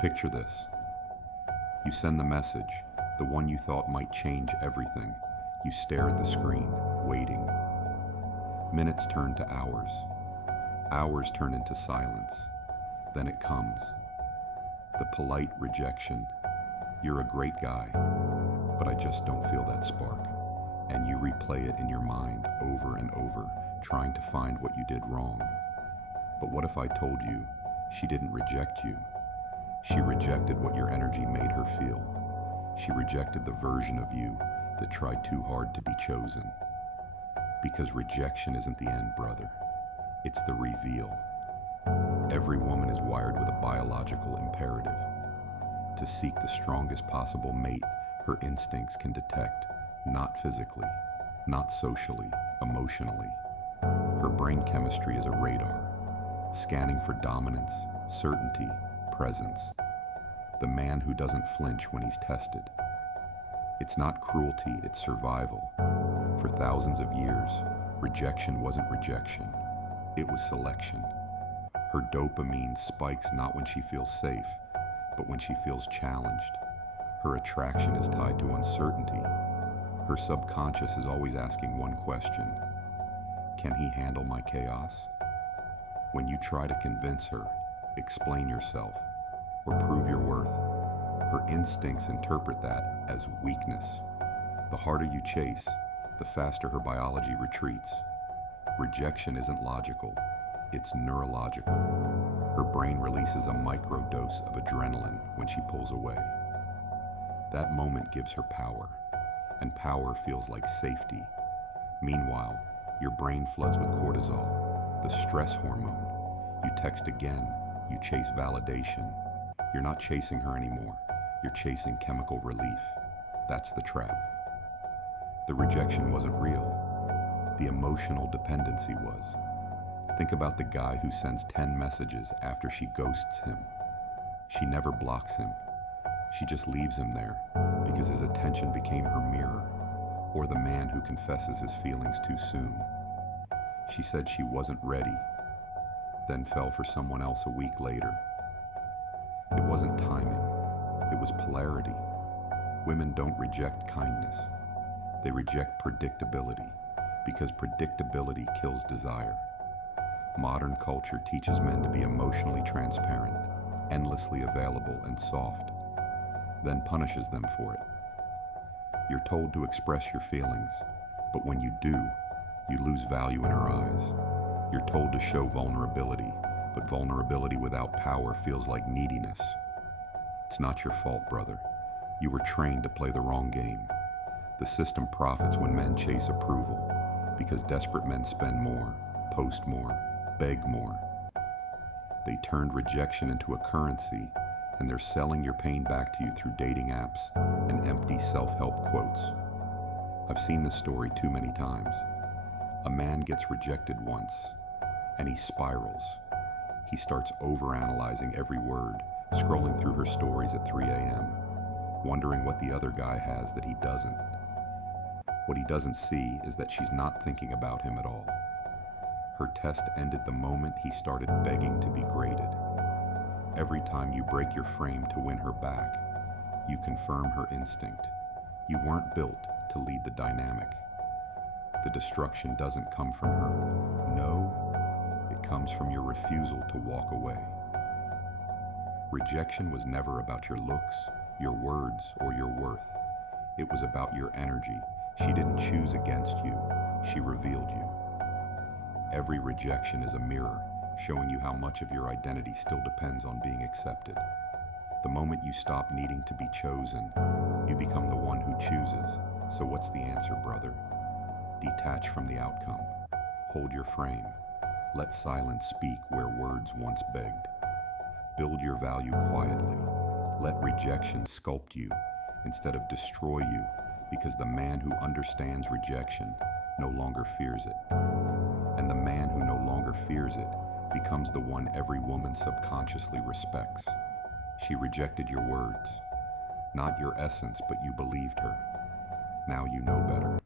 Picture this. You send the message, the one you thought might change everything. You stare at the screen, waiting. Minutes turn to hours. Hours turn into silence. Then it comes. The polite rejection. You're a great guy, but I just don't feel that spark. And you replay it in your mind over and over, trying to find what you did wrong. But what if I told you she didn't reject you? She rejected what your energy made her feel. She rejected the version of you that tried too hard to be chosen. Because rejection isn't the end, brother. It's the reveal. Every woman is wired with a biological imperative. To seek the strongest possible mate her instincts can detect, not physically, not socially, emotionally. Her brain chemistry is a radar, scanning for dominance, certainty, presence. The man who doesn't flinch when he's tested. It's not cruelty, it's survival. For thousands of years, rejection wasn't rejection, it was selection. Her dopamine spikes not when she feels safe, but when she feels challenged. Her attraction is tied to uncertainty. Her subconscious is always asking one question: can he handle my chaos? When you try to convince her, explain yourself, or prove your worth, her instincts interpret that as weakness. The harder you chase, the faster her biology retreats. Rejection isn't logical, it's neurological. Her brain releases a microdose of adrenaline when she pulls away. That moment gives her power, and power feels like safety. Meanwhile, your brain floods with cortisol, the stress hormone. You text again, you chase validation. You're not chasing her anymore, you're chasing chemical relief. That's the trap. The rejection wasn't real. The emotional dependency was. Think about the guy who sends 10 messages after she ghosts him. She never blocks him. She just leaves him there because his attention became her mirror, or the man who confesses his feelings too soon. She said she wasn't ready, then fell for someone else a week later. It wasn't timing, it was polarity. Women don't reject kindness, they reject predictability, because predictability kills desire. Modern culture teaches men to be emotionally transparent, endlessly available and soft, then punishes them for it. You're told to express your feelings, but when you do, you lose value in her eyes. You're told to show vulnerability, but vulnerability without power feels like neediness. It's not your fault, brother. You were trained to play the wrong game. The system profits when men chase approval, because desperate men spend more, post more, beg more. They turned rejection into a currency, and they're selling your pain back to you through dating apps and empty self-help quotes. I've seen this story too many times. A man gets rejected once, and he spirals. He starts overanalyzing every word, scrolling through her stories at 3 a.m., wondering what the other guy has that he doesn't. What he doesn't see is that she's not thinking about him at all. Her test ended the moment he started begging to be graded. Every time you break your frame to win her back, you confirm her instinct. You weren't built to lead the dynamic. The destruction doesn't come from her. No, it comes from your refusal to walk away. Rejection was never about your looks, your words, or your worth. It was about your energy. She didn't choose against you, she revealed you. Every rejection is a mirror, showing you how much of your identity still depends on being accepted. The moment you stop needing to be chosen, you become the one who chooses. So what's the answer, brother? Detach from the outcome. Hold your frame. Let silence speak where words once begged. Build your value quietly. Let rejection sculpt you instead of destroy you, because the man who understands rejection no longer fears it. And the man who no longer fears it becomes the one every woman subconsciously respects. She rejected your words, not your essence, but you believed her. Now you know better.